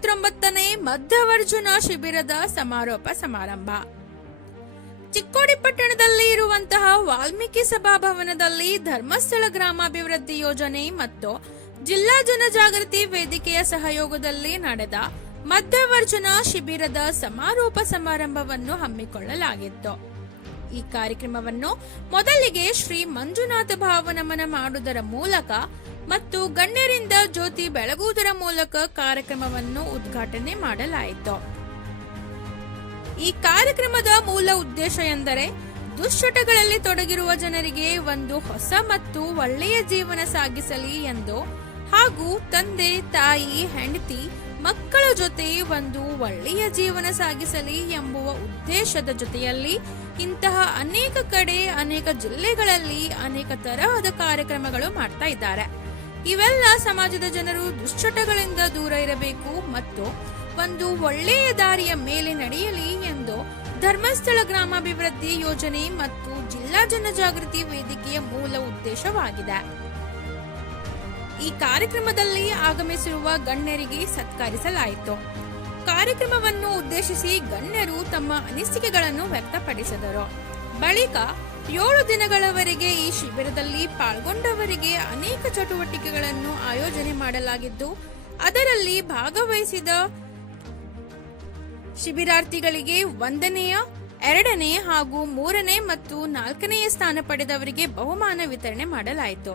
29ನೇ ಮಧ್ಯವರ್ಜುನ ಶಿಬಿರದ ಸಮಾರೋಪ ಸಮಾರಂಭ ಚಿಕ್ಕೋಡಿ ಪಟ್ಟಣದಲ್ಲಿ ಇರುವಂತಹ ವಾಲ್ಮೀಕಿ ಸಭಾಭವನದಲ್ಲಿ ಧರ್ಮಸ್ಥಳ ಗ್ರಾಮಾಭಿವೃದ್ಧಿ ಯೋಜನೆ ಮತ್ತು ಜಿಲ್ಲಾ ಜನಜಾಗೃತಿ ವೇದಿಕೆಯ ಸಹಯೋಗದಲ್ಲಿ ನಡೆದ ಮಧ್ಯವರ್ಜುನ ಶಿಬಿರದ ಸಮಾರೋಪ ಸಮಾರಂಭವನ್ನು ಹಮ್ಮಿಕೊಳ್ಳಲಾಗಿತ್ತು. ಈ ಕಾರ್ಯಕ್ರಮವನ್ನು ಮೊದಲಿಗೆ ಶ್ರೀ ಮಂಜುನಾಥ ಭಾವನಮನ ಮಾಡುವುದರ ಮೂಲಕ ಮತ್ತು ಗಣ್ಯರಿಂದ ಜ್ಯೋತಿ ಬೆಳಗುವುದರ ಮೂಲಕ ಕಾರ್ಯಕ್ರಮವನ್ನು ಉದ್ಘಾಟನೆ ಮಾಡಲಾಯಿತು. ಈ ಕಾರ್ಯಕ್ರಮದ ಮೂಲ ಉದ್ದೇಶ ಎಂದರೆ ದುಶ್ಚಟಗಳಲ್ಲಿ ತೊಡಗಿರುವ ಜನರಿಗೆ ಒಂದು ಹೊಸ ಮತ್ತು ಒಳ್ಳೆಯ ಜೀವನ ಸಾಗಿಸಲಿ ಎಂದು ಹಾಗೂ ತಂದೆ ತಾಯಿ ಹೆಂಡತಿ ಮಕ್ಕಳ ಜೊತೆ ಒಂದು ಒಳ್ಳೆಯ ಜೀವನ ಸಾಗಿಸಲಿ ಎಂಬುವ ಉದ್ದೇಶದ ಜೊತೆಯಲ್ಲಿ ಇಂತಹ ಅನೇಕ ಕಡೆ ಅನೇಕ ಜಿಲ್ಲೆಗಳಲ್ಲಿ ಅನೇಕ ತರಹದ ಕಾರ್ಯಕ್ರಮಗಳು ಮಾಡ್ತಾ ಇದ್ದಾರೆ. ಇವೆಲ್ಲ ಸಮಾಜದ ಜನರು ದುಶ್ಚಟಗಳಿಂದ ದೂರ ಇರಬೇಕು ಮತ್ತು ಒಂದು ಒಳ್ಳೆಯ ದಾರಿಯ ಮೇಲೆ ನಡೆಯಲಿ ಎಂದು ಧರ್ಮಸ್ಥಳ ಗ್ರಾಮಾಭಿವೃದ್ಧಿ ಯೋಜನೆ ಮತ್ತು ಜಿಲ್ಲಾ ಜನಜಾಗೃತಿ ವೇದಿಕೆಯ ಮೂಲ ಉದ್ದೇಶವಾಗಿದೆ. ಈ ಕಾರ್ಯಕ್ರಮದಲ್ಲಿ ಆಗಮಿಸಿರುವ ಗಣ್ಯರಿಗೆ ಸತ್ಕರಿಸಲಾಯಿತು. ಕಾರ್ಯಕ್ರಮವನ್ನು ಉದ್ದೇಶಿಸಿ ಗಣ್ಯರು ತಮ್ಮ ಅನಿಸಿಕೆಗಳನ್ನು ವ್ಯಕ್ತಪಡಿಸಿದರು. ಬಳಿಕ 7 ದಿನಗಳವರೆಗೆ ಈ ಶಿಬಿರದಲ್ಲಿ ಪಾಲ್ಗೊಂಡವರಿಗೆ ಅನೇಕ ಚಟುವಟಿಕೆಗಳನ್ನು ಆಯೋಜನೆ ಮಾಡಲಾಗಿದ್ದು, ಅದರಲ್ಲಿ ಭಾಗವಹಿಸಿದ ಶಿಬಿರಾರ್ಥಿಗಳಿಗೆ 1ನೇ, 2ನೇ ಹಾಗೂ 3ನೇ ಮತ್ತು 4ನೇ ಸ್ಥಾನ ಪಡೆದವರಿಗೆ ಬಹುಮಾನ ವಿತರಣೆ ಮಾಡಲಾಯಿತು.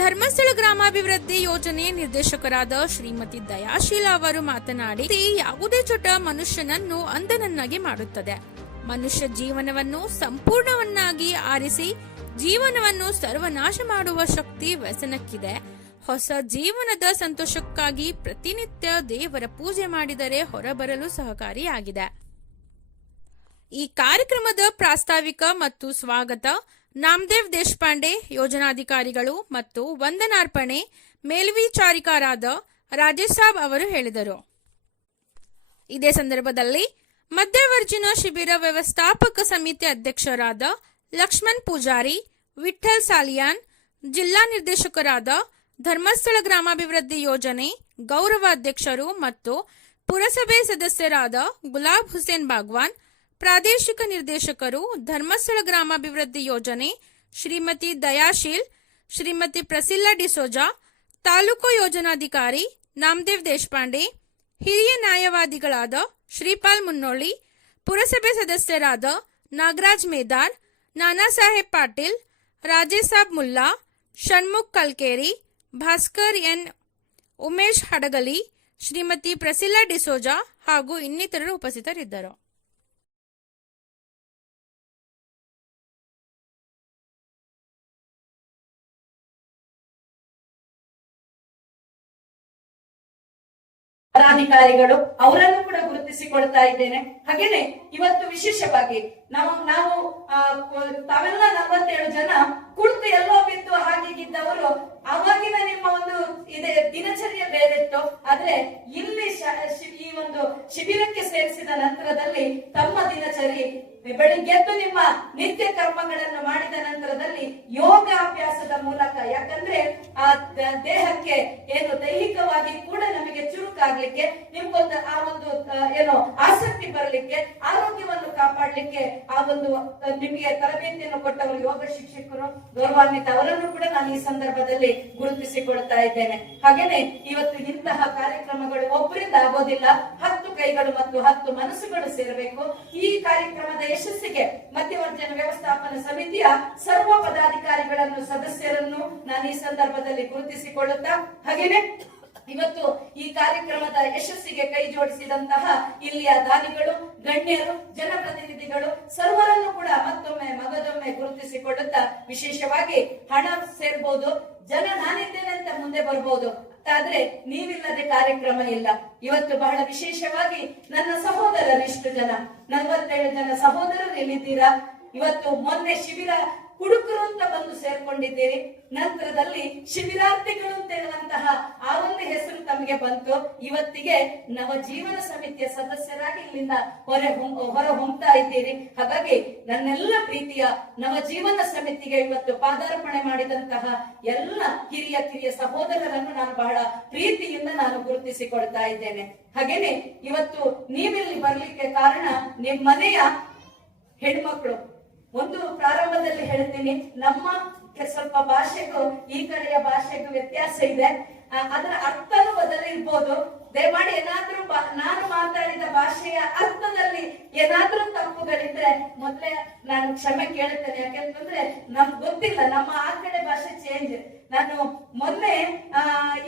ಧರ್ಮಸ್ಥಳ ಗ್ರಾಮಾಭಿವೃದ್ಧಿ ಯೋಜನೆ ನಿರ್ದೇಶಕರಾದ ಶ್ರೀಮತಿ ದಯಾಶೀಲ ಅವರು ಮಾತನಾಡಿ, ಯಾವುದೇ ಚಟ ಮನುಷ್ಯನನ್ನು ಅಂಧನನ್ನಾಗಿ ಮಾಡುತ್ತದೆ. ಮನುಷ್ಯ ಜೀವನವನ್ನು ಸಂಪೂರ್ಣವನ್ನಾಗಿ ಆರಿಸಿ ಜೀವನವನ್ನು ಸರ್ವನಾಶ ಮಾಡುವ ಶಕ್ತಿ ವ್ಯಸನಕ್ಕಿದೆ. ಹೊಸ ಜೀವನದ ಸಂತೋಷಕ್ಕಾಗಿ ಪ್ರತಿನಿತ್ಯ ದೇವರ ಪೂಜೆ ಮಾಡಿದರೆ ಹೊರಬರಲು ಸಹಕಾರಿಯಾಗಿದೆ. ಈ ಕಾರ್ಯಕ್ರಮದ ಪ್ರಾಸ್ತಾವಿಕ ಮತ್ತು ಸ್ವಾಗತ ನಾಮದೇವ್ ದೇಶಪಾಂಡೆ ಯೋಜನಾಧಿಕಾರಿಗಳು ಮತ್ತು ವಂದನಾರ್ಪಣೆ ಮೇಲ್ವಿಚಾರಕರಾದ ರಾಜೇಶ್ ಸಾಬ್ ಅವರು ಹೇಳಿದರು. ಇದೇ ಸಂದರ್ಭದಲ್ಲಿ ಮಧ್ಯವರ್ಜುನ ಶಿಬಿರ ವ್ಯವಸ್ಥಾಪಕ ಸಮಿತಿ ಅಧ್ಯಕ್ಷರಾದ ಲಕ್ಷ್ಮಣ್ ಪೂಜಾರಿ, ವಿಠಲ್ ಸಾಲಿಯಾನ್, ಜಿಲ್ಲಾ ನಿರ್ದೇಶಕರಾದ ಧರ್ಮಸ್ಥಳ ಗ್ರಾಮಾಭಿವೃದ್ಧಿ ಯೋಜನೆ ಗೌರವ ಅಧ್ಯಕ್ಷರು ಮತ್ತು ಪುರಸಭೆ ಸದಸ್ಯರಾದ ಗುಲಾಬ್ ಹುಸೇನ್ ಬಾಗ್ವಾನ್, ಪ್ರಾದೇಶಿಕ ನಿರ್ದೇಶಕರು ಧರ್ಮಸ್ಥಳ ಗ್ರಾಮಾಭಿವೃದ್ಧಿ ಯೋಜನೆ ಶ್ರೀಮತಿ ದಯಾಶೀಲ್, ಶ್ರೀಮತಿ ಪ್ರಸಿಲ್ಲಾ ಡಿಸೋಜಾ, ತಾಲೂಕು ಯೋಜನಾಧಿಕಾರಿ ನಾಮದೇವ್ ದೇಶಪಾಂಡೆ, ಹಿರಿಯ ನ್ಯಾಯವಾದಿಗಳಾದ ಶ್ರೀಪಾಲ್ ಮುನ್ನೋಳಿ, ಪುರಸಭೆ ಸದಸ್ಯರಾದ ನಾಗರಾಜ್ ಮೇದಾರ್, ನಾನಾ ಸಾಹೇಬ್ ಪಾಟೀಲ್, ರಾಜೇಶ್ ಸಾಬ್ ಮುಲ್ಲಾ, ಷಣ್ಮುಖ್ ಕಲ್ಕೇರಿ, ಭಾಸ್ಕರ್ ಎನ್, ಉಮೇಶ್ ಹಡಗಲಿ, ಶ್ರೀಮತಿ ಪ್ರಸಿಲ್ಲಾ ಡಿಸೋಜಾ ಹಾಗೂ ಇನ್ನಿತರರು ಉಪಸ್ಥಿತರಿದ್ದರು. ಪದಾಧಿಕಾರಿಗಳು ಅವರನ್ನು ಕೂಡ ಗುರುತಿಸಿಕೊಳ್ತಾ ಇದ್ದೇನೆ. ಹಾಗೇನೆ ಇವತ್ತು ವಿಶೇಷವಾಗಿ ನಾವು ತಾವೆಲ್ಲ 47 ಜನ ಕುಳಿತು ಎಲ್ಲೋ ಬಿದ್ದು ಹಾಗೀಗಿದ್ದವರು ಅವಾಗಿನ ನಿಮ್ಮ ಒಂದು ಇದೆ ದಿನಚರ್ಯ ಬೇರೆತ್ತು. ಆದ್ರೆ ಇಲ್ಲಿ ಈ ಒಂದು ಶಿಬಿರಕ್ಕೆ ಸೇರಿಸಿದ ನಂತರದಲ್ಲಿ ತಮ್ಮ ದಿನಚರಿ ಬೆಳಿಗ್ಗೆದ್ದು ನಿಮ್ಮ ನಿತ್ಯ ಕರ್ಮಗಳನ್ನು ಮಾಡಿದ ನಂತರದಲ್ಲಿ ಯೋಗಾಭ್ಯಾಸದ ಮೂಲಕ, ಯಾಕಂದ್ರೆ ಆ ದೇಹಕ್ಕೆ ಏನು ದೈಹಿಕವಾಗಿ ಕೂಡ ನಮಗೆ ಚುರುಕಾಗ್ಲಿಕ್ಕೆ, ನಿಮ್ಗೊಂದು ಆ ಒಂದು ಏನು ಆಸಕ್ತಿ ಬರಲಿಕ್ಕೆ, ಆರೋಗ್ಯವನ್ನು ಕಾಪಾಡ್ಲಿಕ್ಕೆ ಆ ಒಂದು ನಿಮಗೆ ತರಬೇತಿಯನ್ನು ಕೊಟ್ಟವರು ಯೋಗ ಶಿಕ್ಷಕರು ಗೌರವಾನ್ವಿತ ಅವರನ್ನು ಕೂಡ ನಾನು ಈ ಸಂದರ್ಭದಲ್ಲಿ ಗುರುತಿಸಿಕೊಳ್ತಾ ಇದ್ದೇನೆ. ಹಾಗೇನೆ ಇವತ್ತು ಇಂತಹ ಕಾರ್ಯಕ್ರಮಗಳು ಒಬ್ಬರಿಂದ ಆಗೋದಿಲ್ಲ, 10 ಕೈಗಳು ಮತ್ತು 10 ಮನಸ್ಸುಗಳು ಸೇರಬೇಕು. ಈ ಕಾರ್ಯಕ್ರಮದ ಯಶಸ್ಸಿಗೆ ಮಧ್ಯವರ್ಜನ ವ್ಯವಸ್ಥಾಪನಾ ಸಮಿತಿಯ ಸರ್ವ ಪದಾಧಿಕಾರಿಗಳನ್ನು ಸದಸ್ಯರನ್ನು ನಾನು ಈ ಸಂದರ್ಭದಲ್ಲಿ ಗುರುತಿಸಿಕೊಳ್ಳುತ್ತಾ, ಹಾಗೇನೆ ಇವತ್ತು ಈ ಕಾರ್ಯಕ್ರಮದ ಯಶಸ್ಸಿಗೆ ಕೈ ಜೋಡಿಸಿದಂತಹ ಇಲ್ಲಿಯ ದಾನಿಗಳು, ಗಣ್ಯರು, ಜನಪ್ರತಿನಿಧಿಗಳು ಸರ್ವರನ್ನು ಕೂಡ ಮತ್ತೊಮ್ಮೆ ಮಗದೊಮ್ಮೆ ಗುರುತಿಸಿಕೊಳ್ಳುತ್ತಾ, ವಿಶೇಷವಾಗಿ ಹಣ ಸೇರ್ಬೋದು, ಜನ ನಾನಿದ್ದೇನೆ ಅಂತ ಮುಂದೆ ಬರ್ಬೋದು, ಆದ್ರೆ ನೀವಿಲ್ಲದೆ ಕಾರ್ಯಕ್ರಮ ಇಲ್ಲ. ಇವತ್ತು ಬಹಳ ವಿಶೇಷವಾಗಿ ನನ್ನ ಸಹೋದರರು ಇಷ್ಟು ಜನ 47 ಜನ ಸಹೋದರರು ಇಲ್ಲಿದ್ದೀರಾ. ಇವತ್ತು ಮೊನ್ನೆ ಶಿಬಿರ ಹುಡುಕರು ಅಂತ ಬಂದು ಸೇರ್ಕೊಂಡಿದ್ದೀರಿ. ನಂತರದಲ್ಲಿ ಶಿಬಿರಾರ್ಥಿಗಳು ಅಂತ ಹೇಳುವಂತಹ ಆ ಒಂದು ಹೆಸರು ತಮಗೆ ನಮ್ಗೆ ಬಂತು. ಇವತ್ತಿಗೆ ನವ ಜೀವನ ಸಮಿತಿಯ ಸದಸ್ಯರಾಗಿ ಇಲ್ಲಿಂದ ಹೊರ ಹೊಮ್ತಾ ಇದ್ದೀರಿ. ಹಾಗಾಗಿ ನನ್ನೆಲ್ಲ ಪ್ರೀತಿಯ ನವ ಜೀವನ ಸಮಿತಿಗೆ ಇವತ್ತು ಪಾದಾರ್ಪಣೆ ಮಾಡಿದಂತಹ ಎಲ್ಲ ಕಿರಿಯ ಸಹೋದರರನ್ನು ನಾನು ಬಹಳ ಪ್ರೀತಿಯಿಂದ ನಾನು ಗುರುತಿಸಿಕೊಳ್ತಾ ಇದ್ದೇನೆ. ಹಾಗೇನೆ ಇವತ್ತು ನೀವಿಲ್ಲಿ ಬರ್ಲಿಕ್ಕೆ ಕಾರಣ ನಿಮ್ ಮನೆಯ ಹೆಣ್ಮಕ್ಳು. ಒಂದು ಪ್ರಾರಂಭದಲ್ಲಿ ಹೇಳ್ತೀನಿ, ನಮ್ಮ ಸ್ವಲ್ಪ ಭಾಷೆಗೂ ಈ ಕಡೆಯ ಭಾಷೆಗೂ ವ್ಯತ್ಯಾಸ ಇದೆ. ಅದರ ಅರ್ಥನೂ ಬದಲಿರ್ಬೋದು. ದಯಮಾಡಿ ಏನಾದ್ರೂ ನಾನು ಮಾತಾಡಿದ ಭಾಷೆಯ ಅರ್ಥದಲ್ಲಿ ಏನಾದ್ರೂ ತಪ್ಪುಗಳಿದ್ರೆ ಮೊದಲೇ ನಾನು ಕ್ಷಮೆ ಕೇಳುತ್ತೇನೆ. ಯಾಕೆಂತಂದ್ರೆ ನಮ್ಗೆ ಗೊತ್ತಿಲ್ಲ, ನಮ್ಮ ಆ ಕಡೆ ಭಾಷೆ ಚೇಂಜ್. ನಾನು ಮೊನ್ನೆ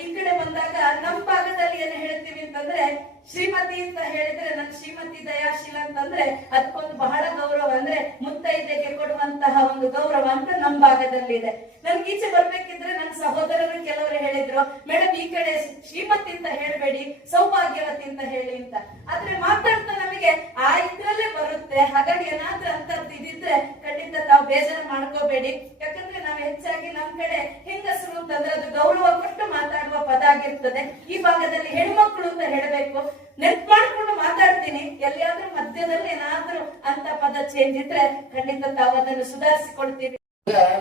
ಈ ಕಡೆ ಬಂದಾಗ ನಮ್ಮ ಭಾಗದಲ್ಲಿ ಏನು ಹೇಳ್ತೀವಿ ಅಂತಂದ್ರೆ, ಶ್ರೀಮತಿ ಅಂತ ಹೇಳಿದ್ರೆ ನನ್ ಶ್ರೀಮತಿ ದಯಾಶೀಲ ಅಂತಂದ್ರೆ ಅದಕ್ಕೊಂದು ಬಹಳ ಗೌರವ, ಅಂದ್ರೆ ಮುತ್ತೈದೆಗೆ ಕೊಡುವಂತಹ ಒಂದು ಗೌರವ ಅಂತ ನಮ್ಮ ಭಾಗದಲ್ಲಿ ಇದೆ. ನನ್ಗೆ ಈಚೆ ಬರ್ಬೇಕಿದ್ರೆ ನನ್ನ ಸಹೋದರರು ಕೆಲವರು ಹೇಳಿದ್ರು, ಮೇಡಮ್ ಈ ಕಡೆ ಶ್ರೀಮತಿ ಅಂತ ಹೇಳ್ಬೇಡಿ, ಸೌಭಾಗ್ಯವತಿ ಅಂತ ಹೇಳಿ ಅಂತ. ಆದ್ರೆ ಮಾತಾಡ್ತಾ ನಮಗೆ ಆ ಇದ್ರಲ್ಲೇ ಬರುತ್ತೆ. ಹಾಗಾಗಿ ಏನಾದ್ರೂ ಅಂತದ್ದು ಇದಿದ್ರೆ ಖಂಡಿತ ತಾವು ಬೇಜಾರು ಮಾಡ್ಕೋಬೇಡಿ. ಯಾಕಂದ್ರೆ ನಾವು ಹೆಚ್ಚಾಗಿ ನಮ್ ಕಡೆ ಹೆಂಗಸರು ಅಂತಂದ್ರೆ ಅದು ಗೌರವ ಕೊಟ್ಟು ಮಾತಾಡುವ ಪದ ಆಗಿರ್ತದೆ. ಈ ಭಾಗದಲ್ಲಿ ಹೆಣ್ಮಕ್ಳು ಅಂತ ಹೇಳಬೇಕು. ನೆನ್ಪ್ ಮಾಡ್ಕೊಂಡು ಮಾತಾಡ್ತೀನಿ. ಎಲ್ಲಿಯಾದ್ರೂ ಮಧ್ಯದಲ್ಲಿ ಏನಾದ್ರೂ ಅಂತ ಪದ ಚೇಂಜ್ ಇದ್ರೆ ಖಂಡಿತ ತಾವು ಅದನ್ನು ಸುಧಾರಿಸಿಕೊಳ್ತೀವಿ.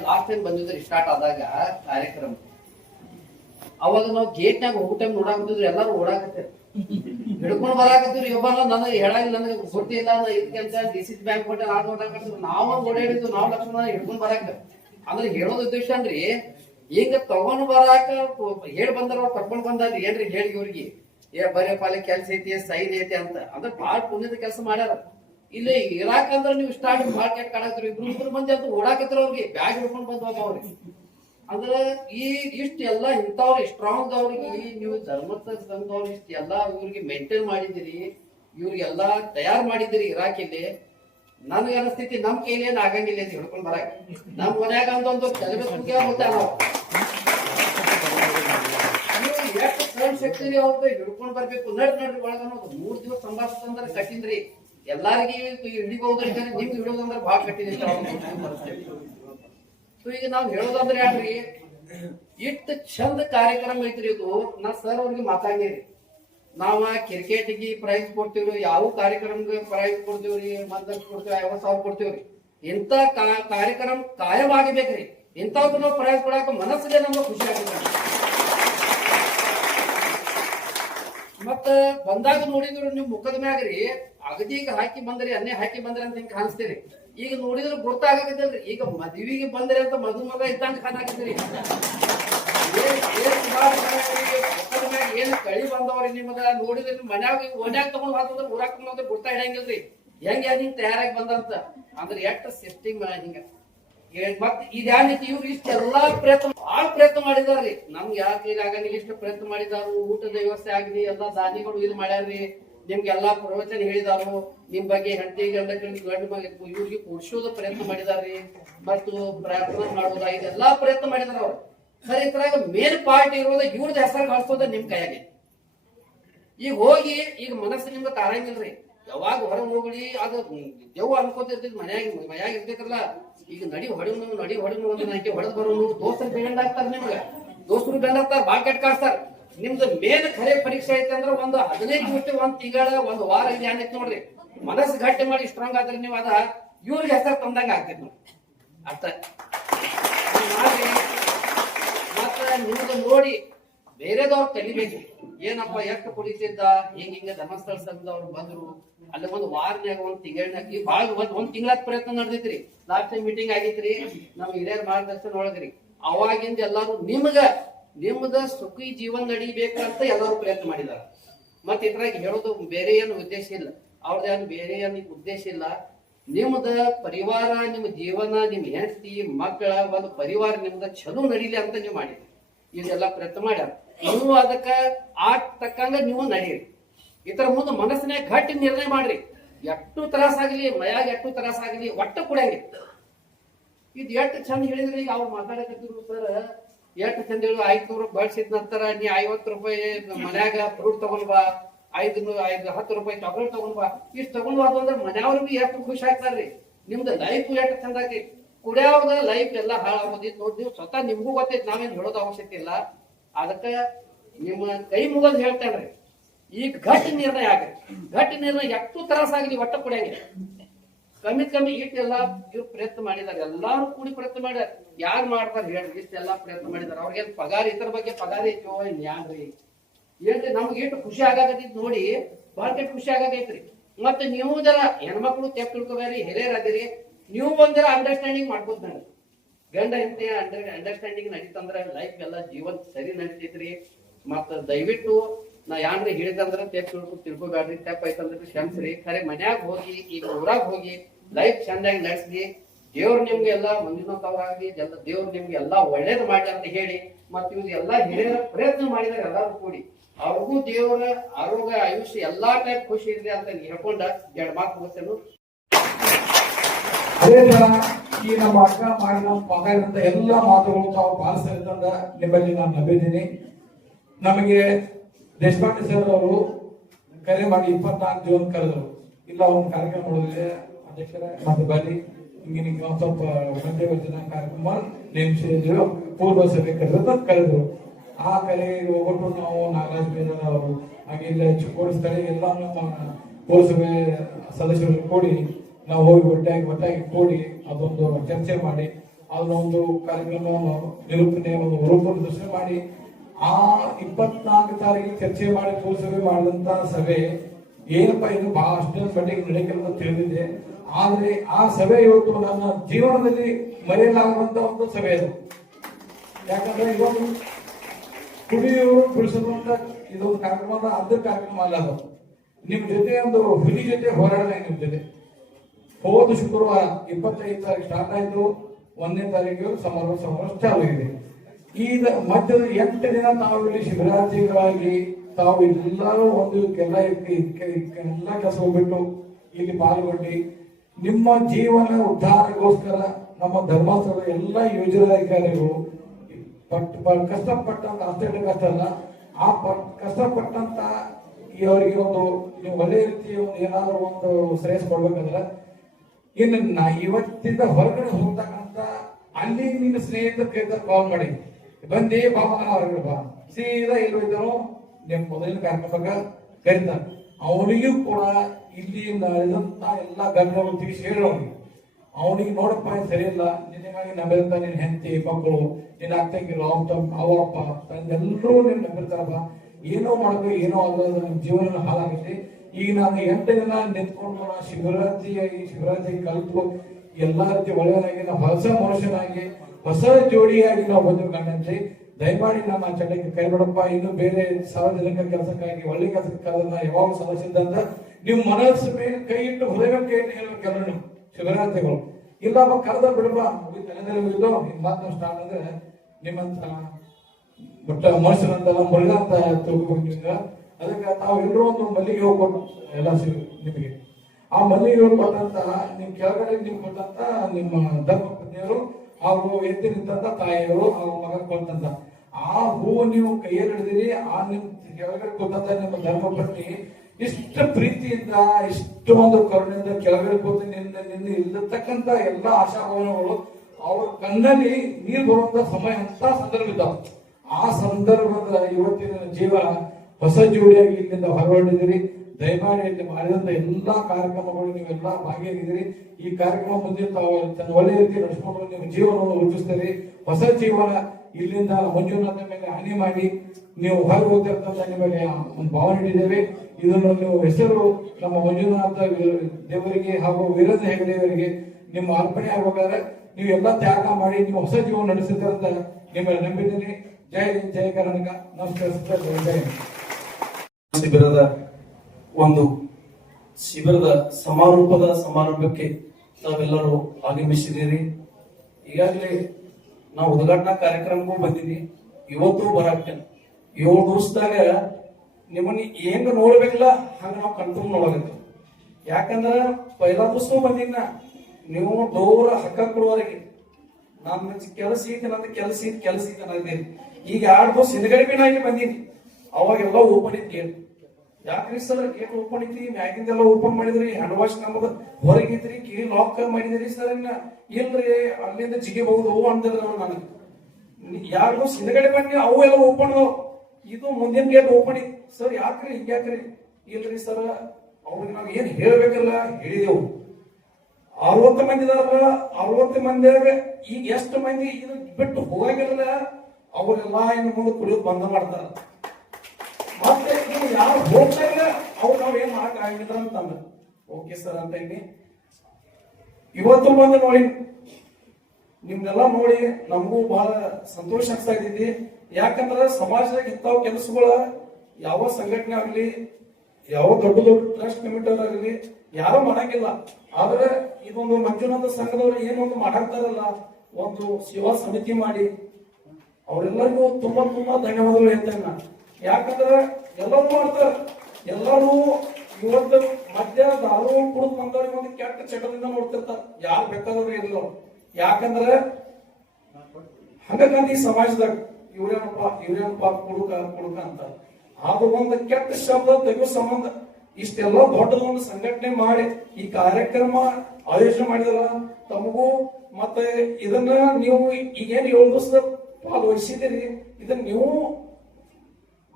ಲಾಸ್ಟ್ ಟೈಮ್ ಬಂದಿದ್ರಿ ಸ್ಟಾರ್ಟ್ ಆದಾಗ ಕಾರ್ಯಕ್ರಮ, ಅವಾಗ ನಾವು ಗೇಟ್ನಾಗ ಹೋಗೋ ಟೈಮ್ ನೋಡಾಕತ್ತಿದ್ರು, ಎಲ್ಲಾರು ಓಡಾಕತ್ತೀರಿ, ಹಿಡ್ಕೊಂಡ್ ಬರಾಕತ್ತೀರಿ. ಒಬ್ಬ ನನಗೆ ಹೇಳಾಗಿಲ್ಲ, ನನಗೆ ಗೊತ್ತಿಲ್ಲ ಇದಕ್ಕೆ ಡಿಸಿಸಿ ಬ್ಯಾಂಕ್ ಕೊಟ್ಟೆ ನಾವು ಓಡಾಕತ್ತಿದ್ರು. ನಾವು ಓಡಾಡಿದ್ದು ನಾವು ಲಕ್ಷ್ಮಣ ಹಿಡ್ಕೊಂಡ್ ಬರಾಕ. ಅಂದ್ರೆ ಹೇಳೋದ್ ಉದ್ದೇಶ ಅನ್ರಿ, ಹಿಂಗ ತಗೊಂಡ್ ಬರಾಕ ಹೇಳಿ ಬಂದಾರ, ಅವ್ರು ಕರ್ಕೊಂಡ್ ಬಂದಾರ್ರಿ. ಏನ್ರಿ ಹೇಳಿ ಇವ್ರಿಗೆ ಬರೀ ಪಾಲೆ ಕೆಲ್ಸ ಐತಿ, ಸೈನ್ ಐತಿ ಅಂತ. ಅಂದ್ರೆ ಬಾಳ ಪುಣ್ಯದ ಕೆಲಸ ಮಾಡ್ಯಾರ. ಇಲ್ಲಿ ಇರಾಕಂದ್ರ ನೀವು ಸ್ಟಾರ್ಟ್ ಬಾಳ್ ಕೆಟ್ಟ ಕಾಣಾಕ್ತಿರಿ. ಇಬ್ರು ಮಂದಿ ಅಂತ ಓಡಾಕತ್ರ ಅವ್ರಿಗೆ ಬ್ಯಾಗ್ ಹಿಡ್ಕೊಂಡ್ ಬಂದ್ವಾಗ ಅವ್ರಿಗೆ. ಅಂದ್ರ ಈ ಇಷ್ಟೆಲ್ಲ ಇಂಥವ್ರು ಸ್ಟ್ರಾಂಗ್ ಅವ್ರಿಗೆ ನೀವು ಧರ್ಮಸ್ಥಳ ಸಂಘದವ್ರು ಇಷ್ಟೆಲ್ಲಾ ಇವ್ರಿಗೆ ಮೇಂಟೈನ್ ಮಾಡಿದಿರಿ, ಇವ್ರಿಗೆಲ್ಲಾ ತಯಾರು ಮಾಡಿದಿರಿ ಇರಾಕಿಲ್ಲಿ. ನನ್ಗೆ ಅನಿಸ್ತೈತಿ ನಮ್ ಕೈಲಿ ಏನ್ ಆಗಂಗಿಲ್ಲ ಅಂತ ಹಿಡ್ಕೊಂಡ್ ಬರಾಕ. ನಮ್ ಮನ್ಯಾಗ ಒಂದು ಎಷ್ಟು ಸಣ್ಣ ಶಕ್ತಿ ಅವ್ರದ್ದು ಹಿಡ್ಕೊಂಡ್ ಬರ್ಬೇಕು. ನೋಡ್ರಿ ಒಳಗ 3 ದಿವಸ ಸಂಭಾಷಿಸಂದ್ರ ಕಟ್ಟಿನ್ರಿ. ಎಲ್ಲಾರ್ಗಿ ಹಿಡಿಬಹುದ್ರಿ, ನಿಮ್ಗೆ ಹಿಡೋದಂದ್ರ ಬಾಳ ಕಟ್ಟಿದ್ರಿ. ಈಗ ನಾವ್ ಹೇಳೋದಂದ್ರೆ ಯಾಕ್ರಿ, ಇಷ್ಟ ಚಂದ ಕಾರ್ಯಕ್ರಮ ಐತ್ರಿ ಇದು. ನಾ ಸರ್ ಅವ್ರಿಗೆ ಮಾತಾಡಿರಿ, ನಾವ ಕ್ರಿಕೆಟ್ಗೆ ಪ್ರೈಸ್ ಕೊಡ್ತೀವ್ರಿ, ಯಾವ ಕಾರ್ಯಕ್ರಮಕ್ಕೆ ಪ್ರೈಸ್ ಕೊಡ್ತೀವ್ರಿ, 1 ಲಕ್ಷ ಕೊಡ್ತೀವಿ, 50,000 ಕೊಡ್ತೀವ್ರಿ. ಇಂತ ಕಾರ್ಯಕ್ರಮ ಕಾಯಂ ಆಗಬೇಕ್ರಿ. ಇಂಥವ್ರು ನಾವು ಪ್ರೈಸ್ ಕೊಡಾಕ ಮನಸ್ಸಿಗೆ ನಮ್ಗೆ ಖುಷಿ ಆಗುತ್ತೆ. ಮತ್ತ ಬಂದಾಗ ನೋಡಿದ್ರು ನೀವು ಮುಖದ ಮ್ಯಾಗ್ರಿ ಅಗದಿಗೆ ಹಾಕಿ ಬಂದ್ರಿ, ಅನ್ನೇ ಹಾಕಿ ಬಂದ್ರಿ ಅಂತ ಹಿಂಗ್ ಕಾಣಿಸ್ತೀರಿ. ಈಗ ನೋಡಿದ್ರೆ ಗೊತ್ತಾಗತ್ತಲ್ರಿ, ಈಗ ಮದುವೆಗೆ ಬಂದ್ರಿ ಅಂತ ಮಗ ಇದ್ದಂಗ ಕಾಣಾಕತ್ತೀರಿ. ಮುಖದ ಮ್ಯಾಗ ಏನ್ ಕಳಿ ಬಂದವ್ರಿ ನಿಮಗ ನೋಡಿದ್ರೆ ಮನ್ಯಾಗ ಓನ್ಯಾಗ ತಗೊಂಡ್ ಹಾಕಂದ್ರೆ ಊರಾಗ ತಗೊಂಡ್ರೆ ಗುರ್ತಾ ಹಿಡಂಗಿಲ್ರಿ. ಹೆಂಗ ಹಿಂಗ್ ತಯಾರಾಗಿ ಬಂದಂತ ಅಂದ್ರೆ ಎಷ್ಟು ಸಿಸ್ಟಿಂಗ್ ಹಿಂಗ. ಮತ್ ಇದ್ಯಾನೈತಿ, ಇವ್ರು ಇಷ್ಟೆಲ್ಲಾ ಬಾಳ ಪ್ರಯತ್ನ ಮಾಡಿದಾರ್ರಿ. ನಮ್ಗೆ ಯಾಕೆ ಆಗಂಗಿಲ್ಲ, ಇಷ್ಟು ಪ್ರಯತ್ನ ಮಾಡಿದಾರು. ಊಟದ ವ್ಯವಸ್ಥೆ ಆಗ್ಲಿ, ಎಲ್ಲಾ ದಾನಿಗಳು ಇದು ಮಾಡ್ಯಾರ್ರಿ. ನಿಮ್ಗೆಲ್ಲಾ ಪ್ರವಚನ ಹೇಳಿದಾರು, ನಿಮ್ ಬಗ್ಗೆ ಹೆಂಡತಿ ಗಂಡ ಗಂಡ ಮಗ ಇವ್ರಿಗೆ ಕೂಡ್ಸೋದ ಪ್ರಯತ್ನ ಮಾಡಿದಾರ್ರಿ. ಮತ್ತು ಪ್ರಾರ್ಥನಾ ಮಾಡೋದ ಇದೆಲ್ಲಾ ಪ್ರಯತ್ನ ಮಾಡಿದಾರ ಅವ್ರು. ಸರಿ, ಇದ್ರಾಗ ಮೇನ್ ಪಾರ್ಟಿ ಇರೋದ ಇವ್ರದ್ದು ಹೆಸರು ಕಳ್ಸೋದ ನಿಮ್ ಕೈಯಾಗೆ. ಈಗ ಹೋಗಿ ಈಗ ಮನಸ್ಸು ನಿಮ್ಗೆ ತಾರಂಗಿಲ್ರಿ. ಯಾವಾಗ ಹೊರಗೆ ಹೋಗ್ಲಿ ಅದು ದೆವ್ವ ಅನ್ಕೋತಿರ್ತೈತಿ. ಮನ್ಯಾಗ ಇರ್ತೈತ್ರಲ್ಲ, ಈಗ ನಡಿ ಹೊಡೆನು ಅಂತ ನಾಕೆ ಹೊಡೆದ್ ಬರೋನು ದೋಸ್ತರು ಬೆಂಡ್ ಆಗ್ತಾರ. ನಿಮ್ಗ ದೋಸ್ತರು ಬೆಂಡ್ ಆಗ್ತಾರ, ಬಾಳ್ ಕೆಟ್ಟ ಕಾಡ್ತಾರ. ನಿಮ್ದು ಮೇನ್ ಖರೆ ಪರೀಕ್ಷೆ ಐತೆ ಅಂದ್ರೆ ಒಂದು 15 ದಿವಸ, 1 ತಿಂಗಳ, 1 ವಾರ ಇದು ಏನೈತಿ ನೋಡ್ರಿ. ಮನಸ್ಸು ಗಟ್ಟಿ ಮಾಡಿ ಸ್ಟ್ರಾಂಗ್ ಆದ್ರೆ ನೀವು ಅದ ಇವ್ರಿಗೆ ಹೆಸರು ತಂದಂಗ ಆಗ್ತೈತಿ ನೋಡಿ. ಅರ್ಥ ಮಾಡ್ರಿ. ಮತ್ತ ನಿಮ್ದು ನೋಡಿ ಬೇರೆದವ್ರು ಕಲಿಬೇಕು. ಏನಪ್ಪ ಎಷ್ಟು ಕುಡಿತಿದ್ದ, ಹಿಂಗ ಧರ್ಮಸ್ಥಳ ಸಂಘದವ್ರು ಬಂದ್ರು, ಅಲ್ಲಿ ಒಂದು ವಾರನ್ಯಾಗ 1 ತಿಂಗಳನ್ಯಾಗ ಬಾಳ 1 ತಿಂಗಳ ಪ್ರಯತ್ನ ನಡೆದೈತ್ರಿ. ಲಾಸ್ಟ್ ಟೈಮ್ ಮೀಟಿಂಗ್ ಆಗೈತ್ರಿ, ನಮ್ ಹಿರಿಯರ ಮಾರ್ಗದರ್ಶನ ಒಳಗ್ರಿ. ಅವಾಗಿಂದ ಎಲ್ಲಾರು ನಿಮ್ದ ಸುಖಿ ಜೀವನ ನಡಿಬೇಕಂತ ಎಲ್ಲಾರು ಪ್ರಯತ್ನ ಮಾಡಿದಾರ. ಮತ್ ಇದ್ರಾಗ ಹೇಳೋದು ಬೇರೆ ಏನು ಉದ್ದೇಶ ಇಲ್ಲ, ಅವ್ರದ್ದು ಬೇರೆ ಏನು ಉದ್ದೇಶ ಇಲ್ಲ. ನಿಮ್ದ ಪರಿವಾರ, ನಿಮ್ಮ ಜೀವನ, ನಿಮ್ ಹೆಂಡತಿ ಮಕ್ಕಳ ಒಂದು ಪರಿವಾರ ನಿಮ್ದ ಚಲೋ ನಡೀಲಿ ಅಂತ ನೀವು ಮಾಡಿದ್ರಿ. ಇದೆಲ್ಲಾ ಪ್ರಯತ್ನ ಮಾಡ್ಯಾರ. ನೀವು ಅದಕ್ಕ ತಕ್ಕಂಗ ನೀವು ನಡೀರಿ. ಇತರ ಮುಂದೆ ಮನಸ್ಸಿನಾಗ ಗಟ್ಟಿ ನಿರ್ಣಯ ಮಾಡ್ರಿ. ಎಷ್ಟು ತ್ರಾಸಾಗ್ಲಿ, ಮಯಾಗ ಎಷ್ಟು ತ್ರಾಸಾಗ್ಲಿ, ಒಟ್ಟ ಕುಡಿಯಂಗಿ. ಇದು ಎಷ್ಟು ಚಂದ ಹೇಳಿದ್ರಿ. ಈಗ ಅವ್ರು ಮಾತಾಡಕತ್ತಿದ್ರು ಸರ್, ಎಷ್ಟು ಚಂದ ಹೇಳಿ 500 ಬಳಸಿದ ನಂತರ ನೀ 50 ರೂಪಾಯಿ ಮನ್ಯಾಗ ಫ್ರೂಟ್ ತಗೊಂಡ್ ಬಾ, 10 ರೂಪಾಯಿ ಚಾಕ್ಲೇಟ್ ತಗೊಂಡ್ ಬಾ, ಇಷ್ಟು ತಗೊಂಡ್ ಬಾ ಅಂದ್ರೆ ಮನ್ಯಾವ್ರಿಗೆ ಎಷ್ಟು ಖುಷಿ ಆಗ್ತಾರ್ರಿ. ನಿಮ್ದು ಲೈಫ್ ಎಷ್ಟು ಚಂದ ಆಗ್ತಿ. ಕುಡಿಯೋದ ಲೈಫ್ ಎಲ್ಲ ಹಾಳಾಗೋದಿತ್ತು ನೋಡಿ. ನೀವು ಸ್ವತಃ ನಿಮ್ಗೂ ಗೊತ್ತೈತಿ, ನಾವೇನ್ ಹೇಳೋದು ಅವಶ್ಯಕತೆ ಇಲ್ಲ. ಅದಕ್ಕ ನಿಮ್ಮ ಕೈ ಮುಗಿದು ಹೇಳ್ತೇನ್ರಿ, ಈಗ ಘಟ್ ನಿರ್ಣಯ ಆಗ್ರಿ. ಘಟ್ ನಿರ್ಣಯ ಎಷ್ಟು ತ್ರಾಸಾಗಲಿ ಒಟ್ಟ ಕೊಡಂಗಿಲ್ಲ. ಕಮ್ಮಿ ಇಷ್ಟೆಲ್ಲ ಇವ್ರು ಪ್ರಯತ್ನ ಮಾಡಿದಾರೆ, ಎಲ್ಲಾರು ಕೂಡಿ ಪ್ರಯತ್ನ ಮಾಡ್ಯಾರ. ಯಾರು ಮಾಡ್ತಾರ ಹೇಳ್ರಿ, ಇಷ್ಟೆಲ್ಲಾ ಪ್ರಯತ್ನ ಮಾಡಿದಾರ. ಅವ್ರಿಗೆ ಪಗಾರ ಇದ್ರ ಬಗ್ಗೆ ಪಗಾರ ಐತಿಯೋ ಏನ್ರಿ ಏನ್ರಿ? ನಮ್ಗೆ ಎಷ್ಟು ಖುಷಿ ಆಗಾಕತ್ತಿದ್ ನೋಡಿ, ಬಹಳ ಕೆಟ್ಟ ಖುಷಿ ಆಗಾಕೈತ್ರಿ. ಮತ್ತೆ ನೀವು ಜರ ಹೆಣ್ಮಕ್ಳು ತೆಪ್ಪ ತಿಳ್ಕೊಬೇರಿ, ಹಿರಿಯರಾದಿರಿ, ನೀವು ಒಂದರ ಅಂಡರ್ಸ್ಟ್ಯಾಂಡಿಂಗ್ ಮಾಡ್ಬೋದು. ನಾನು ಗಂಡ ಹೆಂಡತಿ ಅಂಡರ್ಸ್ಟ್ಯಾಂಡಿಂಗ್ ನಡೀತಂದ್ರ ಲೈಫ್ ಎಲ್ಲ ಜೀವನ ಸರಿ ನಡೀತೈತ್ರಿ. ಮತ್ತ ದಯವಿಟ್ಟು ನಾ ಯಾನ್ರಿ ಹೇಳಿದಂದ್ರ ತಿಳ್ಕೊಬೇಡ್ರಿ. ತೆಪ್ಪ ಐತಂದ್ರ ಕ್ಷಮಿಸ್ರಿ. ಖರೆ ಮನ್ಯಾಗ ಹೋಗಿ ಈಗ ಊರಾಗ ಹೋಗಿ ಲೈಫ್ ಚಂದಾಗಿ ನಡೆಸ್ಲಿ. ದೇವ್ರು ನಿಮ್ಗೆ ಎಲ್ಲಾ ಮಂಜುನಾಥವ್ರಾಗ್ಲಿ ದೇವ್ರು ನಿಮ್ಗೆ ಎಲ್ಲಾ ಒಳ್ಳೇದು ಮಾಡ್ಲಿ ಅಂತ ಹೇಳಿ, ಮತ್ ಇವ್ರು ಎಲ್ಲಾ ಹಿರಿಯರ ಪ್ರಯತ್ನ ಮಾಡಿದಾರೆ ಎಲ್ಲಾರು ಕೂಡಿ. ಅವ್ರಿಗೂ ದೇವರ ಆರೋಗ್ಯ ಆಯುಷ್ಯ ಎಲ್ಲಾ ಟೈಪ್ ಖುಷಿ ಇರ್ಲಿ ಅಂತ ಹೇಳ್ಕೊಂಡ 2 ಮಾತು ಮುಗಿಸ್ತೇನೆ. ಅದೇ ತರ ಈ ನಮ್ಮ ಅಕ್ಕ ಮಾಡಿದ ಮಾತಾಡಿದಂತ ಎಲ್ಲಾ ಮಾತುಗಳು ತಾವು ಪಾಲಿಸಿದಂತ ನಿಮ್ಮಲ್ಲಿ ನಾನು ನಂಬಿದ್ದೀನಿ. ನಮಗೆ ದೇಶಪಾಂಡೆ ಸರ್ ಅವರು ಕರೆ ಮಾಡಿ 24 ಜೂನ್ ಕರೆದರು. ಇಲ್ಲ ಒಂದು ಕಾರ್ಯಕ್ರಮ ನೋಡಿದ್ರೆ ಅಧ್ಯಕ್ಷರ ಮತ್ತೆ ಬನ್ನಿ ಹಿಂಗೆ ಒಂದು ಸ್ವಲ್ಪ ಗಂಟೆ ವರ್ಷದ ಕಾರ್ಯಕ್ರಮ ನೇಮಿಸಿದ್ರು, ಪೂರ್ವ ಸಭೆ ಕರೆದ್ರು. ಆ ಕರೆ ಹೋಗ್ಬಿಟ್ಟು ನಾವು ನಾಗರಾಜ್ ಬೇದರ್ ಅವರು ಹಾಗೆ ಇಲ್ಲ ಚಿಕ್ಕೋಡಿ ಸ್ಥಳ ಎಲ್ಲ ನಮ್ಮ ಪುರಸಭೆ ಸದಸ್ಯರು ಕೂಡಿ ನಾವು ಹೋಗಿ ಒಟ್ಟಾಗಿ ಕೂಡಿ ಅದೊಂದು ಚರ್ಚೆ ಮಾಡಿ ಅದನ್ನೊಂದು ಕಾರ್ಯಕ್ರಮವನ್ನು ನಿರೂಪಣೆ ಒಂದು ರೂಪದರ್ಶನ ಮಾಡಿ ಆ 24 ತಾರೀಕಿಗೆ ಚರ್ಚೆ ಮಾಡಿ ಪುರಸಭೆ ಮಾಡಿದಂತ ಸಭೆ ಏನಪ್ಪಾ ಇದು ಬಹಳ ಅಷ್ಟೊಂದು ಮಟ್ಟಿಗೆ ನಡೆಯಲ್ಲ ತಿಳಿದಿದೆ. ಆದ್ರೆ ಆ ಸಭೆ ಇವತ್ತು ನನ್ನ ಜೀವನದಲ್ಲಿ ಮರೆಯಲಾಗುವಂತ ಒಂದು ಸಭೆ ಅದು. ಯಾಕಂದ್ರೆ ಇವತ್ತು ಕುಡಿಯುವ ಬಿಡಿಸುವಂತ ಇದೊಂದು ಕಾರ್ಯಕ್ರಮ ಅರ್ಧ ಕಾರ್ಯಕ್ರಮ ಅಲ್ಲ. ಅದು ನಿಮ್ ಜೊತೆ ಒಂದು ಹುಲಿ ಜೊತೆ ಹೋರಾಡ ನಿಮ್ ಜೊತೆ ಹೋದ ಶುಕ್ರವಾರ 25 ತಾರೀಕು ಸ್ಟಾರ್ಟ್ ಆಯ್ತು. 1ನೇ ತಾರೀಕು ಸಮಾರೋಹ ಚಾಲು ಇದೆ. ಈ ಮಧ್ಯದ 8 ದಿನ ತಾವು ಇಲ್ಲಿ ಶಿಬಿರಾರ್ಥಿಗಳಾಗಿ ತಾವು ಎಲ್ಲರೂ ಒಂದು ಎಲ್ಲ ಕೆಲಸ ಹೋಗ್ಬಿಟ್ಟು ಇಲ್ಲಿ ಪಾಲ್ಗೊಂಡು ನಿಮ್ಮ ಜೀವನ ಉದ್ಧಾರಕ್ಕೋಸ್ಕರ ನಮ್ಮ ಧರ್ಮಸ್ಥಳದ ಎಲ್ಲ ಯೋಜನಾಧಿಕಾರಿಗಳು ಕಷ್ಟಪಟ್ಟಂತ ಅಷ್ಟೇ ಕಷ್ಟ ಅಲ್ಲ, ಆ ಕಷ್ಟಪಟ್ಟಂತ ಅವರಿಗೆ ಒಂದು ನೀವು ಒಳ್ಳೆ ರೀತಿ ಏನಾದ್ರು ಒಂದು ಶ್ರೇಯಸ್ ಕೊಡ್ಬೇಕಂದ್ರೆ ಇನ್ನು ಇವತ್ತಿಂದ ಹೊರಗಡೆ ಹೋಗ್ತಕ್ಕಂತ ಅಲ್ಲಿ ನಿನ್ನ ಸ್ನೇಹಿತರ ಕೈತ ಕಾಲ್ ಮಾಡಿ ಬಂದಿ ಬಾಬಾ ಹೊರಗಡೆ ಬಾ ಸೀದಾ ಎಲ್ಲಿ ಹೋಯ್ತಾನೋ ನಿಮ್ ಮೊದಲಿನ ಕಾರ್ಯಕ್ರಮಕ್ಕ ಕರೀತಾರೆ. ಅವನಿಗೂ ಕೂಡ ಇಲ್ಲಿ ನಡೆದಂತ ಎಲ್ಲ ಗಂಧವನ್ನು ತಿಳಿಸಿ ಹೇಳೋನಿಗೆ ಅವನಿಗೆ ನೋಡಪ್ಪ ಸರಿ ಇಲ್ಲ, ನಿನ್ನೆಗಾಗಿ ನಂಬಿದಂತ ನಿನ್ನ ಹೆಂಡತಿ ಮಕ್ಕಳು ನಿನ್ನ ಅತ್ತಂಗಿರು ಅವಪ್ಪ ಎಲ್ಲರೂ ನಿನ್ನ ನಂಬಿರ್ತಾರಪ್ಪ, ಏನೋ ಮಾಡೋದು ಏನೋ ಆಗೋದು ನಿಮ್ಮ ಜೀವನ ಹಾಳಾಗಿದೆ. ಈಗ ನಾನು 8 ದಿನ ನಿಂತ್ಕೊಂಡು ಶಿವರಾತ್ರಿ ಕಲ್ತು ಎಲ್ಲಾ ರೀತಿ ಒಳ್ಳೆಯದಾಗಿ ನಾವು ಹೊಸ ಮನುಷ್ಯನಾಗಿ ಹೊಸ ಜೋಡಿಯಾಗಿ ನಾವು ಬಂದು ಕಂಡಂತೆ ದಯಮಾಡಿ ನಮ್ಮ ಚಟಕ್ಕೆ ಕೈ ಬಿಡಪ್ಪ. ಇನ್ನು ಬೇರೆ ಸಾರ್ವಜನಿಕ ಕೆಲಸಕ್ಕಾಗಿ ಒಳ್ಳೆ ಕೆಲಸಕ್ಕೆ ಯಾವಾಗ ಸದಸ್ಯದಂತ ನೀವು ಮನಸ್ಸು ಮೇಲೆ ಕೈ ಇಟ್ಟು ಹೃದಯ ಕೈ ಇಟ್ಟು ಹೇಳ್ಬೇಕೆಲ್ಲರೂ ಶಿವರಾತ್ರಿಗಳು ಇಲ್ಲಪ್ಪ ಕರೆದ ಬಿಡಪ್ಪ ತಲೆದಲ್ಲಿ ಮುಗಿದು ಮಾತು ಸ್ಟಾರ್ಟ್ ಅಂದ್ರೆ ನಿಮ್ಮಂತ ಬಟ್ ಮನುಷ್ಯರಂತೆಲ್ಲ ಮುರಿದಂತ ತಿಳ್ಕೊಂಡಿದ್ದ. ಅದಕ್ಕೆ ತಾವು ಎಲ್ಲರೂ ಒಂದು ಮಲ್ಲಿಗೆ ಹೂ ಕೊಟ್ಟು ಎಲ್ಲ ನಿಮಗೆ ಆ ಮಲ್ಲಿಗೆ ಹೂ ಕೊಟ್ಟಂತ ನಿಮ್ ಕೆಳಗಡೆ ನೀವು ಕೊಟ್ಟಂತ ನಿಮ್ಮ ಧರ್ಮ ಪತ್ನಿಯರು ಹಾಗೂ ಎತ್ತಿ ನಿಂತಂತ ತಾಯಿಯವರು ಹಾಗೂ ಮಗ ಕೊಟ್ಟಂತ ಆ ಹೂವು ನೀವು ಕೈಯಲ್ಲಿ ಹಿಡಿದಿರಿ. ಆ ನಿಮ್ ಕೆಳಗಡೆ ಕೊಟ್ಟಂತ ನಿಮ್ಮ ಧರ್ಮ ಪತ್ನಿ ಇಷ್ಟು ಪ್ರೀತಿಯಿಂದ ಇಷ್ಟು ಒಂದು ಕರುಣೆಯಿಂದ ಕೆಳಗಡೆ ಕೂತು ನಿನ್ನ ಇಲ್ಲತಕ್ಕಂತ ಎಲ್ಲಾ ಆಶಾಭಾವನೆಗಳು ಅವ್ರ ಕಣ್ಣಲ್ಲಿ ನೀರು ಬರುವಂತ ಸಮಯ ಅಂತ ಸಂದರ್ಭ ಇದ್ದಾವೆ. ಆ ಸಂದರ್ಭದ ಇವತ್ತಿನ ಜೀವ ಹೊಸ ಜೋಡಿಯಾಗಿ ಇಲ್ಲಿಂದ ಹೊರಹೊಂಡಿದ್ದೀರಿ. ದಯಮಾಡಿ ಇಲ್ಲಿ ಮಾಡಿದಂತ ಎಲ್ಲಾ ಕಾರ್ಯಕ್ರಮಗಳು ನೀವೆಲ್ಲ ಭಾಗಿಯಾಗಿದ್ದೀರಿ. ಈ ಕಾರ್ಯಕ್ರಮ ಮುಂದೆ ತಾವು ಒಳ್ಳೆ ರೀತಿ ನಡೆಸ್ಕೊಂಡು ನಿಮ್ಮ ಜೀವನವನ್ನು ರೂಪಿಸ್ತೀರಿ. ಹೊಸ ಜೀವನ ಇಲ್ಲಿಂದ ಮಂಜುನಾಥ ಮೇಲೆ ಹಾನಿ ಮಾಡಿ ನೀವು ಹೊರಗೆ ಹೋಗ್ತಿರ್ತಂತ ನಿಮಗೆ ಒಂದು ಭಾವನೆ ಇಟ್ಟಿದ್ದೇವೆ. ಇದನ್ನು ನೀವು ಹೆಸರು ನಮ್ಮ ಮಂಜುನಾಥ ದೇವರಿಗೆ ಹಾಗೂ ವೀರೇಂದ್ರ ಹೆಗಡೆಯವರಿಗೆ ನಿಮ್ಮ ಅರ್ಪಣೆ ಆಗಬೇಕಾದ್ರೆ ನೀವೆಲ್ಲ ತ್ಯಾಗ ಮಾಡಿ ನೀವು ಹೊಸ ಜೀವನ ನಡೆಸುತ್ತೀರಂತ ನಿಮ್ಮಲ್ಲಿ ನಂಬಿದ್ದೀನಿ. ಜೈ ಹಿಂದ್, ಜೈ ಕರ್ನಾಟಕ. ನಮಸ್ಕಾರ. ಜೈ ಶಿಬಿರದ ಒಂದು ಶಿಬಿರದ ಸಮಾರೋಪದ ಸಮಾರಂಭಕ್ಕೆ ತಾವೆಲ್ಲರೂ ಆಗಮಿಸಿದ್ದೀರಿ. ಈಗಾಗಲೇ ನಾವು ಉದ್ಘಾಟನಾ ಕಾರ್ಯಕ್ರಮಕ್ಕೂ ಬಂದಿನಿ, ಇವತ್ತು ಬರಾಕ್ತೇನೆ. 7 ದಿವಸದಾಗ ನಿಮ್ಮನ್ನ ಹೆಂಗ ನೋಡ್ಬೇಕಲ್ಲ ಹಂಗ ನಾವು ಕಣ್ತುಂಬ ನೋಡಕತ್ತೀವಿ. ಯಾಕಂದ್ರ ಪೈಲಾ ದಿವಸ ಬಂದಿನ ನೀವು ದೂರ ಹಕ್ಕ ಕೊಡುವವರೆಗೆ ನನ್ನ ಕೆಲಸ ಐತೆ, ನಂದು ಕೆಲಸ ಐತೆ ಅಂದೇನಿ. ಈಗ 2 ದಿವಸ ಹಿಂದ್ಗಡೆ ಬಂದೀನಿ, ಅವಾಗೆಲ್ಲ ಓಪನ್ ಇತ್ತು ಗೇಟ್. ಯಾಕ್ರಿ ಸರ್ ಗೇಟ್ ಓಪನ್ ಐತಿ, ಮ್ಯಾಗಿಂದೆಲ್ಲ ಓಪನ್ ಮಾಡಿದ್ರಿ, ಹ್ಯಾಂಡ್ ವಾಶ್ ನಮ್ಮದು ಹೊರಗಿದ್ರಿ, ಕೀ ಲಾಕ್ ಮಾಡಿದ್ರಿ ಸರ್. ಇಲ್ರಿ ಅಲ್ಲಿಂದ ಜಿಗಿಬಹುದು ಅಂದಿದ್ರು ನನಗೆ. 2 ದಿವಸ ಹಿಂದ್ಗಡೆ ಬನ್ನಿ, ಅವು ಎಲ್ಲ ಓಪನ್. ಇದು ಮುಂದಿನ ಗೇಟ್ ಓಪನ್ ಇತ್ತು ಸರ್. ಯಾಕ್ರಿ ಹಿಂಗ್ಯಾಕ್ರಿ? ಇಲ್ರಿ ಸರ್, ಅವ್ರಿಗೆ ನಾವ್ ಏನ್ ಹೇಳ್ಬೇಕಲ್ಲ ಹೇಳಿದೆವು. 60 ಮಂದಿ ಇದಾರಲ್ಲ, 60 ಮಂದಿಯಾಗ ಈಗ ಎಷ್ಟು ಮಂದಿ ಇದು ಬಿಟ್ಟು ಹೋಗಂಗಿಲ್ಲ, ಅವರೆಲ್ಲ ಇನ್ನು ಮುಂದೆ ಕುಡಿಯೋದು ಬಂದ ಮಾಡ್ತಾರ. ಮತ್ತೆ ನೀವು ಯಾರು ಹೋಗ್ತಾ ಇಲ್ಲ ಅವ್ರು ನಾವ್ ಏನ್ ಮಾಡಕ್ ಆಗಿದ್ರ ಅಂತಂದ. ಓಕೆ ಸರ್ ಅಂತ ಇದ್ದೀನಿ. ಇವತ್ತು ಬಂದು ನೋಡಿ, ನಿಮ್ನೆಲ್ಲ ನೋಡಿ ನಮಗೂ ಬಹಳ ಸಂತೋಷ ಆಗ್ತಾ ಇದ್ದೀವಿ. ಯಾಕಂದ್ರೆ ಸಮಾಜದಾಗ ಇಂಥವ್ ಕೆಲಸಗಳ ಯಾವ ಸಂಘಟನೆ ಆಗ್ಲಿ, ಯಾವ ದೊಡ್ಡ ದೊಡ್ಡ ಟ್ರಸ್ಟ್ ಕಮಿಟಿ ಆಗಲಿ ಯಾರು ಮಾಡಂಗಿಲ್ಲ. ಆದ್ರೆ ಇದೊಂದು ಮಂಜುನಾಥ ಸಂಘದವ್ರು ಏನೊಂದು ಮಾಡಾಕ್ತಾರಲ್ಲ, ಒಂದು ಸೇವಾ ಸಮಿತಿ ಮಾಡಿ, ಅವರೆಲ್ಲರಿಗೂ ತುಂಬಾ ತುಂಬಾ ಧನ್ಯವಾದಗಳು ಹೇಳ್ತೇನೆ. ಯಾಕಂದ್ರೆ ಎಲ್ಲರೂ ಮಾಡ್ತಾರ, ಎಲ್ಲರೂ ಇವತ್ತು ಮಧ್ಯ ದಾರು ಕುಡಿದು ಬಂದವ್ರಿಗೆ ಒಂದು ಕೆಟ್ಟ ಚಟದಿಂದ ನೋಡ್ತಿರ್ತಾರ, ಯಾರು ಬೇಕಾದವ್ರು ಇರಲ್ಲ. ಯಾಕಂದ್ರೆ ಹಂಗಂತ ಈ ಸಮಾಜದಾಗ ಇವ್ರೇನಪ್ಪ ಕುಡುಕ ಅಂತ ಅದು ಒಂದು ಕೆಟ್ಟ ಶಬ್ದ ತೆಗೆಯೋ ಸಂಬಂಧ ಇಷ್ಟೆಲ್ಲ ದೊಡ್ಡದೊಂದು ಸಂಘಟನೆ ಮಾಡಿ ಈ ಕಾರ್ಯಕ್ರಮ ಆಯೋಜನೆ ಮಾಡಿದಲ್ಲ ತಮಗೂ. ಮತ್ತೆ ಇದನ್ನ ನೀವು ಈಗೇನು 7 ದಿವಸದ ಪಾಲ್ವಹಿಸಿದಿರಿ, ಇದನ್ನ ನೀವು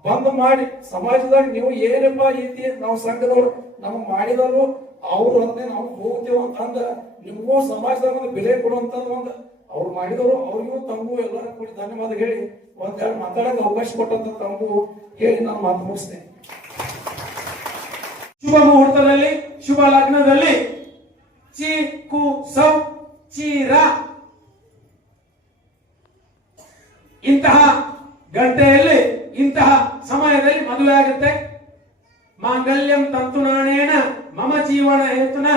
ಬಂದ್ ಮಾಡಿ ಸಮಾಜದಾಗ ನೀವು ಏನಪ್ಪ ಐತಿ ನಾವು ಸಂಘದವ್ರು ನಮಗ್ ಮಾಡಿದವರು ಅವ್ರು ಅಂತೆ ನಾವು ಹೋಗ್ತೇವ ಅಂತಂದ ನಿಮಗೂ ಸಮಾಜದಾಗ ಒಂದು ಬೆಲೆ ಕೊಡುವಂತ ಒಂದು ಅವ್ರು ಮಾಡಿದವರು ಅವ್ರಿಗೂ ತಮಗೂ ಎಲ್ಲರೂ ಕೂಡಿ ಧನ್ಯವಾದ ಹೇಳಿ ಒಂದೆರಡು ಮಾತಾಡಕ್ಕೆ ಅವಕಾಶ ಕೊಟ್ಟಂತ ತಮಗೂ ಹೇಳಿ ನಾನು ಮಾತು ಮುಗಿಸ್ತೇನೆ. ಶುಭ ಮುಹೂರ್ತದಲ್ಲಿ, ಶುಭ ಲಗ್ನದಲ್ಲಿ ಚಿ ಕು ಸೌ ಚೀರ ಇಂತಹ ಗಂಟೆಯಲ್ಲಿ ಇಂತಹ ಸಮಯದಲ್ಲಿ ಮದುವೆ ಆಗುತ್ತೆ. ಮಾಂಗಲ್ಯಂ ತಂತುನಾಣೇನ ಮಮ ಜೀವನ ಹೇತುನ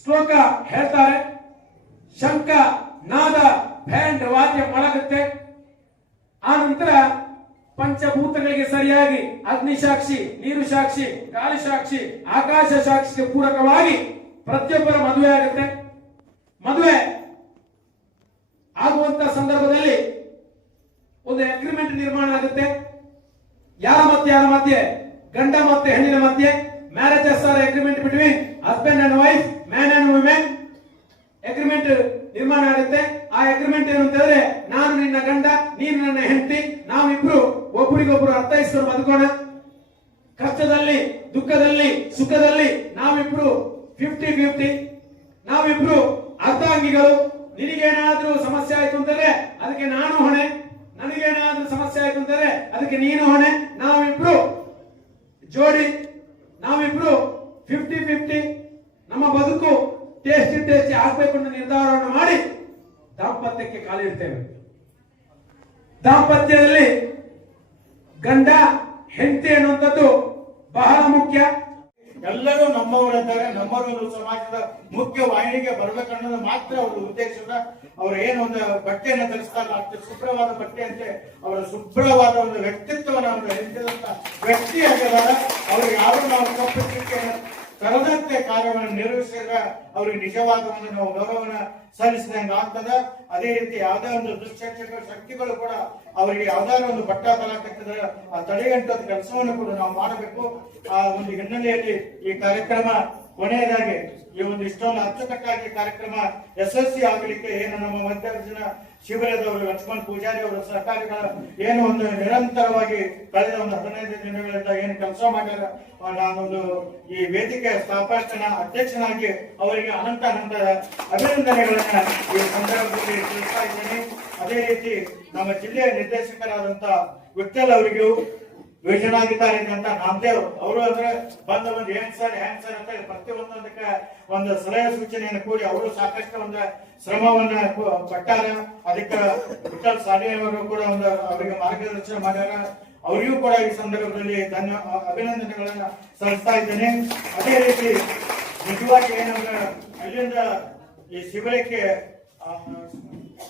ಶ್ಲೋಕ ಹೇಳ್ತಾರೆ. ಶಂಕ ನಾದ ಬ್ಯಾಂಡ್ ವಾದ್ಯ ಮೊಳಗುತ್ತೆ. ಆ ನಂತರ ಪಂಚಭೂತಗಳಿಗೆ ಸರಿಯಾಗಿ ಅಗ್ನಿ ಸಾಕ್ಷಿ, ನೀರು ಸಾಕ್ಷಿ, ಗಾಳಿ ಸಾಕ್ಷಿ, ಆಕಾಶ ಸಾಕ್ಷಿಗೆ ಪೂರಕವಾಗಿ ಪ್ರತಿಯೊಬ್ಬರ ಮದುವೆ ಆಗುತ್ತೆ. ಮದುವೆ ಆಗುವಂತ ಸಂದರ್ಭದಲ್ಲಿ ಒಂದು ಅಗ್ರಿಮೆಂಟ್ ನಿರ್ಮಾಣ ಆಗುತ್ತೆ. ಯಾರ ಮಧ್ಯೆ ಗಂಡ ಮತ್ತೆ ಹೆಣ್ಣಿನ ಮಧ್ಯೆ marriages are agreement between husband and wife, man and women agreement ನಿರ್ಮಾಣ ಆಗುತ್ತೆ. ಆ ಅಗ್ರಿಮೆಂಟ್ ಏನು ಅಂತ ಹೇಳಿದ್ರೆ, ನಾನು ನಿನ್ನ ಗಂಡ, ನೀನು ನನ್ನ ಹೆಂಡತಿ, ನಾವಿಬ್ರು ಒಬ್ಬರಿಗೊಬ್ರು ಅರ್ಥೈಸ್ಕೊಂಡು ಬದುಕೋಣ. ಕಷ್ಟದಲ್ಲಿ, ದುಃಖದಲ್ಲಿ, ಸುಖದಲ್ಲಿ ನಾವಿಬ್ರು 50-50, ನಾವಿಬ್ರು ಅರ್ಧಾಂಗಿಗಳು. ನಿನಗೇನಾದ್ರೂ ಸಮಸ್ಯೆ ಆಯ್ತು ಅಂತಂದ್ರೆ ಅದಕ್ಕೆ ನಾನು ಹೊಣೆ, ನನಗೇನಾದ್ರೂ ಸಮಸ್ಯೆ ಆಯ್ತು ಅಂತಂದ್ರೆ ಅದಕ್ಕೆ ನೀನು ಹೊಣೆ. ನಾವಿಬ್ರು ಜೋಡಿ, ನಾವಿಬ್ರು 50-50 ನಮ್ಮ ಬದುಕು ಟೇಸ್ಟಿ ಆಗ್ಬೇಕು ಅನ್ನೋ ನಿರ್ಧಾರವನ್ನು ಮಾಡಿ ದಾಂಪತ್ಯಕ್ಕೆ ಕಾಲಿಡ್ತೇವೆ. ದಾಂಪತ್ಯದಲ್ಲಿ ಗಂಡ ಹೆಂಡತಿ ಅನ್ನುವಂಥದ್ದು ಬಹಳ ಮುಖ್ಯ. ಎಲ್ಲರೂ ನಮ್ಮವರಿದ್ದಾರೆ, ನಮ್ಮವರು ಸಮಾಜದ ಮುಖ್ಯ ವಾಹಿನಿಗೆ ಬರ್ಬೇಕನ್ನೋದು ಮಾತ್ರ ಅವ್ರ ಉದ್ದೇಶದ. ಅವ್ರ ಏನು ಒಂದು ಬಟ್ಟೆಯನ್ನು ಧರಿಸ್ತಾರಲ್ಲ, ಅಷ್ಟು ಶುಭ್ರವಾದ ಬಟ್ಟೆ ಅಂತೆ ಅವರ ಶುಭ್ರವಾದ ಒಂದು ವ್ಯಕ್ತಿತ್ವವನ್ನು ಅವರು ಹೆಚ್ಚಿದಂತ ವ್ಯಕ್ತಿ ಆಗಿದ್ದಾರೆ. ಅವ್ರಿಗೆ ಯಾರು ನಾವು ತಪ್ಪಿಸಲಿಕ್ಕೆ ತರದಂತೆ ಕಾರ್ಯವನ್ನು ನಿರ್ವಹಿಸಿದ್ರೆ ಅವ್ರಿಗೆ ನಿಜವಾದ ಒಂದು ನಾವು ಗೌರವನ ಸಲ್ಲಿಸಿದಂಗೆ ಆಗ್ತದ. ಅದೇ ರೀತಿ ಯಾವುದೇ ಒಂದು ದುಶ್ಚಟಗಳ ಶಕ್ತಿಗಳು ಕೂಡ ಅವರಿಗೆ ಯಾವ್ದಾದ್ರು ಒಂದು ಬಟ್ಟ ತಲಾಕತ್ತಿದ್ರೆ ಆ ತಡೆಗಟ್ಟುವ ಕೆಲಸವನ್ನು ಕೂಡ ನಾವು ಮಾಡಬೇಕು. ಆ ಒಂದು ಹಿನ್ನೆಲೆಯಲ್ಲಿ ಈ ಕಾರ್ಯಕ್ರಮ ಕೊನೆಯದಾಗಿ ಈ ಒಂದು ಇಷ್ಟೊಂದು ಅಚ್ಚುಕಟ್ಟಾಗಿ ಕಾರ್ಯಕ್ರಮ ಯಶಸ್ವಿ ಆಗಲಿಕ್ಕೆ ಏನು ನಮ್ಮ ಮಧ್ಯಾಹ್ನ ಶಿಬಿರದವರು ಲಕ್ಷ್ಮಣ್ ಪೂಜಾರಿ ಅವರ ಸಹಕಾರಿಗಳ ಏನು ಒಂದು ನಿರಂತರವಾಗಿ ಕಳೆದ ಒಂದು 15 ದಿನಗಳಿಂದ ಏನು ಕೆಲಸ ಮಾಡ್ಯಾರ, ನಾನೊಂದು ಈ ವೇದಿಕೆ ಸ್ಥಾಪಕನ ಅಧ್ಯಕ್ಷನಾಗಿ ಅವರಿಗೆ ಅನಂತ ಅಭಿನಂದನೆಗಳನ್ನ ಈ ಸಂದರ್ಭದಲ್ಲಿ ತಿಳಿಸ್ತಾ ಇದ್ದೇನೆ. ಅದೇ ರೀತಿ ನಮ್ಮ ಜಿಲ್ಲೆಯ ನಿರ್ದೇಶಕರಾದಂತ ವಿಠಲ್ ಅವರಿಗೂ, ಯೋಜನಾಧಿಕಾರಿ ಅಂತ ನಾಮದೇವ್ ಅವರು ಅಂದ್ರೆ ಬಂದ ಒಂದು ಹೆಂಗ್ ಸರ್ ಅಂತ ಪ್ರತಿಯೊಂದಕ್ಕೆ ಒಂದು ಸಲಹೆ ಸೂಚನೆಯನ್ನು ಕೂಡಿ ಅವರು ಸಾಕಷ್ಟು ಒಂದು ಶ್ರಮವನ್ನ ಪಟ್ಟಾರ. ಅದಕ್ಕೆ ವಿಠಲ್ ಸಾಲಿ ಅವರು ಕೂಡ ಒಂದು ಅವರಿಗೆ ಮಾರ್ಗದರ್ಶನ ಮಾಡ್ಯಾರ. ಅವರಿಗೂ ಕೂಡ ಈ ಸಂದರ್ಭದಲ್ಲಿ ಅಭಿನಂದನೆಗಳನ್ನ ಸಲ್ಲಿಸ್ತಾ ಇದ್ದೇನೆ. ಅದೇ ರೀತಿ ನಿಜವಾಗಿ ಏನಂದ್ರೆ ಅಲ್ಲಿಂದ ಈ ಶಿಬಿರಕ್ಕೆ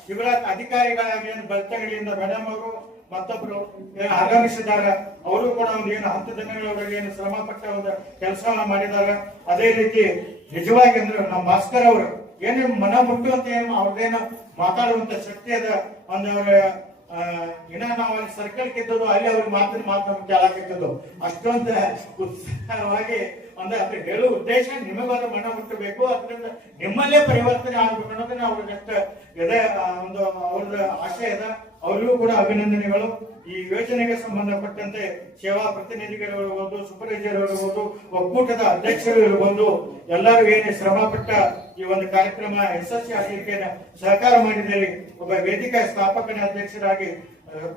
ಶಿಬಿರ ಅಧಿಕಾರಿಗಳಾಗಿ ಬೆಳ್ತಂಗಡಿಯಿಂದ ಮೇಡಮ್ ಅವರು ಮತ್ತೊಬ್ರು ಆಗಮಿಸಿದ್ದಾರೆ. ಅವರು ಕೂಡ ಒಂದು ಏನು 10 ದಿನಗಳವರೆಗೆ ಏನು ಶ್ರಮ ಪಟ್ಟ ಒಂದು ಕೆಲಸವನ್ನ ಮಾಡಿದ್ದಾರೆ. ಅದೇ ರೀತಿ ನಿಜವಾಗಿ ಅಂದ್ರೆ ನಮ್ಮ ಭಾಸ್ಕರ್ ಅವರು ಏನೇನು ಮನ ಮುಟ್ಟುವಂತ ಏನು ಅವ್ರದ್ದೇನು ಮಾತಾಡುವಂತ ಶಕ್ತಿ ಅದ. ಒಂದು ಅವ್ರ ಇನ್ನ ನಾವು ಅಲ್ಲಿ ಸರ್ಕಲ್ ಕಿದ್ದದು ಅಲ್ಲಿ ಅವ್ರಿಗೆ ಮಾತು ಕೇಳಾಕಿದ್ದದು ಅಷ್ಟೊಂದು ಉತ್ಸಾಹವಾಗಿ ಅಂದ್ರೆ ಅದ್ರ ಹೇಳುವ ಉದ್ದೇಶ ನಿಮಗಾದ್ರೂ ಮನ ಮುಟ್ಟಬೇಕು, ಅದರಿಂದ ನಿಮ್ಮಲ್ಲೇ ಪರಿವರ್ತನೆ ಆಗ್ಬೇಕು ಅನ್ನೋದನ್ನ ಅವ್ರಿಗೆ ಎದೆ ಒಂದು ಅವ್ರದ್ದು ಆಶಯ ಅದ. ಅವರಿಗೂ ಕೂಡ ಅಭಿನಂದನೆಗಳು. ಈ ಯೋಜನೆಗೆ ಸಂಬಂಧಪಟ್ಟಂತೆ ಸೇವಾ ಪ್ರತಿನಿಧಿಗಳು ಇರ್ಬೋದು, ಸೂಪರ್ವೈಸರ್ ಇರ್ಬೋದು, ಒಕ್ಕೂಟದ ಅಧ್ಯಕ್ಷರು ಇರ್ಬೋದು, ಎಲ್ಲರೂ ಏನೇ ಶ್ರಮ ಪಟ್ಟ ಈ ಒಂದು ಕಾರ್ಯಕ್ರಮ ಯಶಸ್ವಿ ಆಗಲಿಕ್ಕೆ ಸಹಕಾರ ಮಾಡಿದ್ದೀರಿ. ಒಬ್ಬ ವೇದಿಕೆ ಸ್ಥಾಪಕನ ಅಧ್ಯಕ್ಷರಾಗಿ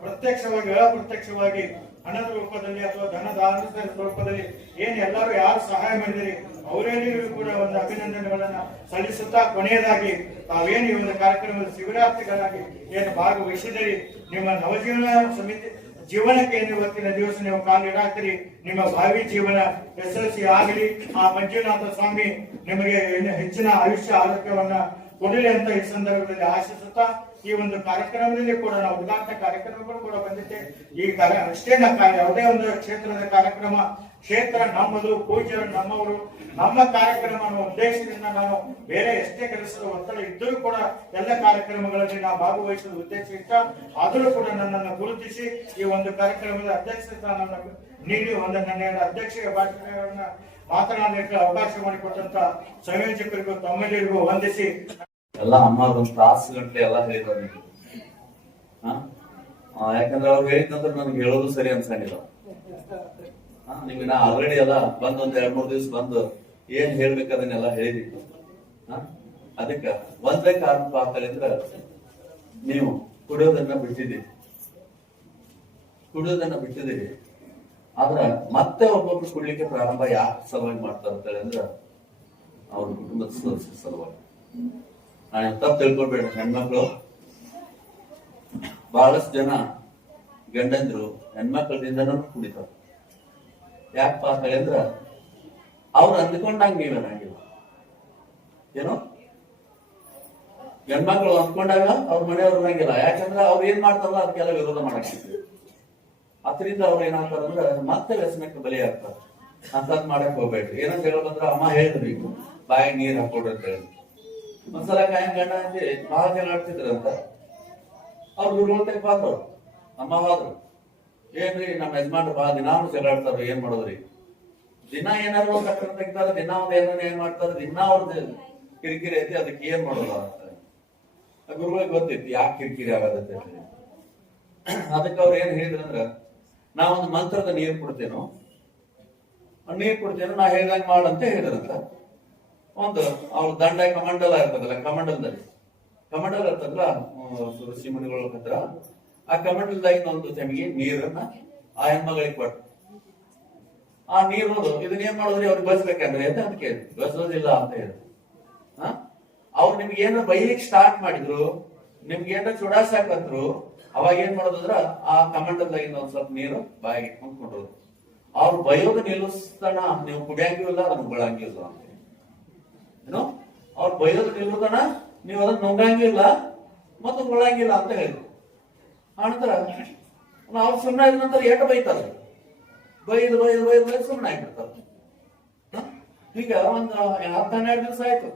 ಪ್ರತ್ಯಕ್ಷವಾಗಿ ಅಪ್ರತ್ಯಕ್ಷವಾಗಿ ಹಣದ ರೂಪದಲ್ಲಿ ಅಥವಾ ಧನದಾನದ ರೂಪದಲ್ಲಿ ಏನ್ ಎಲ್ಲರೂ ಯಾರು ಸಹಾಯ ಮಾಡಿದಿರಿ ಅವರೆಲ್ಲರಿಗೂ ಕೂಡ ಒಂದು ಅಭಿನಂದನೆಗಳನ್ನ ಸಲ್ಲಿಸುತ್ತಾ, ಕೊನೆಯದಾಗಿ ತಾವೇನು ಈ ಒಂದು ಕಾರ್ಯಕ್ರಮದ ಶಿಬಿರಾರ್ಥಿಗಳಾಗಿ ಏನು ಭಾಗವಹಿಸಿದಿರಿ, ನಿಮ್ಮ ನವಜೀವನ ಸಮಿತಿ ಜೀವನಕ್ಕೆ ಏನು ಇವತ್ತಿನ ದಿವಸ ನೀವು ಕಾಲಿಡಾಕ್ತಿರಿ, ನಿಮ್ಮ ಭಾವಿ ಜೀವನ ಯಶಸ್ವಿ ಆಗಲಿ. ಆ ಮಂಜುನಾಥ ಸ್ವಾಮಿ ನಿಮಗೆ ಹೆಚ್ಚಿನ ಆಯುಷ್ಯ ಆರೋಗ್ಯವನ್ನ ಕೊಡಲಿ ಅಂತ ಈ ಸಂದರ್ಭದಲ್ಲಿ ಆಶಿಸುತ್ತಾ, ಈ ಒಂದು ಕಾರ್ಯಕ್ರಮದಲ್ಲಿ ಕೂಡ ನಾವು ಉದ್ಘಾಟನಾ ಕಾರ್ಯಕ್ರಮಗಳು ಕೂಡ ಬಂದಿದ್ದೆ. ಈ ಅಷ್ಟೇ ಯಾವುದೇ ಒಂದು ಕ್ಷೇತ್ರದ ಕಾರ್ಯಕ್ರಮ, ಕ್ಷೇತ್ರ ನಮ್ಮದು, ಪೂಜ್ಯರು ನಮ್ಮವರು, ನಮ್ಮ ಕಾರ್ಯಕ್ರಮ ಉದ್ದೇಶದಿಂದ ನಾನು ಬೇರೆ ಎಷ್ಟೇ ಕೆಲಸದ ಒತ್ತಡ ಇದ್ದರೂ ಕೂಡ ಎಲ್ಲ ಕಾರ್ಯಕ್ರಮಗಳಲ್ಲಿ ನಾವು ಭಾಗವಹಿಸುವ ಉದ್ದೇಶ ಇತ್ತ. ಆದರೂ ಕೂಡ ನನ್ನನ್ನು ಗುರುತಿಸಿ ಈ ಒಂದು ಕಾರ್ಯಕ್ರಮದ ಅಧ್ಯಕ್ಷ ಸ್ಥಾನವನ್ನು ನೀಡಿ ಒಂದು ನನ್ನ ಅಧ್ಯಕ್ಷೀಯ ಭಾಷಣಗಳನ್ನ ಮಾತನಾಡಲಿಕ್ಕೆ ಅವಕಾಶ ಮಾಡಿಕೊಟ್ಟಂತ ಸಂಯೋಜಕರಿಗೂ ತಮ್ಮೆಲ್ಲರಿಗೂ ವಂದಿಸಿ ಎಲ್ಲ ಅಮ್ಮ ಒಂದು ತಾಸು ಗಂಟೆ ಎಲ್ಲ ಹೇಳಿದ್ರು. ಯಾಕಂದ್ರೆ ಅವ್ರು ಹೇಳಿದಂದ್ರೆ ನನಗೆ ಹೇಳೋದು ಸರಿ ಅನ್ಸಂಗಿಲ್ಲ. ನಿಮ್ಗೆ ನಾ ಆಲ್ರೆಡಿ ಎಲ್ಲ ಬಂದ್ ಒಂದ್ 2-3 ದಿವಸ ಬಂದು ಏನ್ ಹೇಳ್ಬೇಕು ಅದನ್ನೆಲ್ಲ ಹೇಳಿದಿತ್ತು. ಅದಕ್ಕ ಒಂದೇ ಕಾರಣಪ್ಪ ಅಂತಂದ್ರೆ ನೀವು ಕುಡಿಯೋದನ್ನ ಬಿಟ್ಟಿದ್ದೀರಿ. ಆದ್ರ ಮತ್ತೆ ಒಬ್ಬೊಬ್ರು ಕುಡ್ಲಿಕ್ಕೆ ಪ್ರಾರಂಭ ಯಾಕೆ ಸಲುವಾಗಿ ಮಾಡ್ತಾರೆ ಅಂತ ಹೇಳಿದ್ರೆ ಅವ್ರ ಕುಟುಂಬದ ಸದಸ್ಯರ ಸಲುವಾಗಿ. ನಾನು ತಪ್ಪು ತಿಳ್ಕೊಳ್ಬೇಡ, ಹೆಣ್ಮಕ್ಳು ಬಹಳಷ್ಟು ಜನ ಗಂಡಂದ್ರು ಹೆಣ್ಮಕ್ಳದಿಂದನೂ ಕುಡಿತಾರ. ಯಾಕಪ್ಪ ಅಂತ ಹೇಳಿದ್ರ ಅವ್ರು ಅಂದ್ಕೊಂಡಂಗ ನೀವೇನಾಗಿಲ್ಲ. ಏನೋ ಗಂಡ್ಮಕ್ಳು ಅಂದ್ಕೊಂಡಾಗ ಅವ್ರ ಮನೆಯವ್ರು ಇರಂಗಿಲ್ಲ. ಯಾಕಂದ್ರೆ ಅವ್ರು ಏನ್ ಮಾಡ್ತಾರಲ್ಲ ಅದಕ್ಕೆಲ್ಲ ವಿರೋಧ ಮಾಡಕ್ಕಿದೆ. ಅದರಿಂದ ಅವ್ರು ಏನಾಗ್ತಾರಂದ್ರೆ ಮತ್ತೆ ವ್ಯಸನಕ್ಕೆ ಬಲಿ ಆಗ್ತಾರೆ. ಅಂತದ್ ಮಾಡಕ್ ಹೋಗ್ಬೇಡ್ರಿ. ಏನಂತ ಹೇಳೋದಂದ್ರ ಅಮ್ಮ ಹೇಳಿದ್ರಿ ಬಾಯಿ ನೀರ್ ಹಾಕೊಡ್ರಿ ಅಂತ ಹೇಳಿ. ಒಂದ್ಸಲ ಕಾಯಂ ಗಂಡ ಅಂತ ಬಹಳ ಜನ ಆಡ್ತಿದ್ರಂತ. ಅವ್ರು ಗುರುಗಳತೆಗೆ ಬಾದ್ರು, ಅಮ್ಮ ಹೋದ್ರು. ಏನ್ರಿ ನಮ್ಮ ಯಜಮಾನ್ರು ಬಹಳ ದಿನಾನು ಜಗಾಡ್ತಾರ, ಏನ್ ಮಾಡೋದ್ರಿ? ದಿನ ಏನಾದ್ರು ಒಂದ್ ಅಕ್ರಮ ತೆಗಿತಾರ, ದಿನ ಒಂದ್ ಏನ್ ಮಾಡ್ತಾರ, ದಿನ ಅವ್ರದ್ದು ಕಿರಿಕಿರಿ ಐತಿ, ಅದಕ್ಕೆ ಏನ್ ಮಾಡೋದ ಅಂತ ಗುರುಗಳಿಗೆ ಗೊತ್ತಿತ್ತು ಯಾಕೆ ಕಿರಿಕಿರಿ ಆಗತ್ತೆ. ಅದಕ್ಕೆ ಅವ್ರು ಏನ್ ಹೇಳಿದ್ರಂದ್ರ, ನಾವೊಂದು ಮಂತ್ರದ ನೀರು ಕೊಡ್ತೇನೋ ನಾ ಹೇಳ್ದಂಗ್ ಮಾಡಂತ ಹೇಳಿದ್ರಂತ. ಒಂದು ಅವ್ರ ದಂಡ ಕಮಂಡಲ ಇರ್ತದಲ್ಲ, ಕಮಂಡಲ ಇರ್ತದಲ್ಲ ಋಷಿ ಮುನಿಗಳ ಹತ್ರ, ಆ ಕಮಂಡಲದಾಗಿನ ಒಂದು ತೆಮಿಗೆ ನೀರನ್ನ ಆ ಹೆಣ್ಮಗಳಿಗೆ ಕೊಟ್ಟು, ಆ ನೀರು ಇದನ್ನ ಏನ್ ಮಾಡೋದ್ರಿ ಅವ್ರಿಗೆ ಬಸ್ಬೇಕಂದ್ರೆ ಅಂತ ಅದಕ್ಕೆ ಬಸೋದಿಲ್ಲ ಅಂತ ಹೇಳಿ. ಅವ್ರು ನಿಮ್ಗೆ ಏನಾರ ಬೈಲಿಕ್ಕೆ ಸ್ಟಾರ್ಟ್ ಮಾಡಿದ್ರು, ನಿಮ್ಗೆ ಏನಾರ ಚುಡಾಸಾಕಂದ್ರು, ಅವಾಗ ಏನ್ ಮಾಡೋದಂದ್ರ ಆ ಕಮಂಡಲದಾಗಿನ ಒಂದ್ ಸ್ವಲ್ಪ ನೀರು ಬಾಯಿಗೆ ಇಟ್ಕೊಂಡ್ರು. ಅವ್ರು ಬಯೋದು ನಿಲ್ಲಿಸ್ತಾನ ನೀವು ಕುಡಿಯಂಗೂ ಇಲ್ಲ, ಅದನ್ನ ಬಿಡಂಗೂ ಇಲ್ಲ ಅಂತ. ಏನೋ ಅವ್ರು ಬೈಯೋದು ನಿಲ್ಲುತ್ತಾನ, ನೀವು ಅದನ್ನ ನುಂಗಂಗಿಲ್ಲ ಮತ್ತು ಉಳ್ಳಂಗಿಲ್ಲ ಅಂತ ಹೇಳಿದ್ರು. ಆನಂತರ ಅವ್ರು ಸುಮ್ಮನೆ ಆದ ನಂತರ ಏಟ ಬೈತಾರೆ, ಬೈದು ಸುಮ್ಮನೆ ಆಗ್ಬಿಡ್ತಾರೆ. ಈಗ ಒಂದು 10-12 ದಿವಸ ಆಯ್ತು.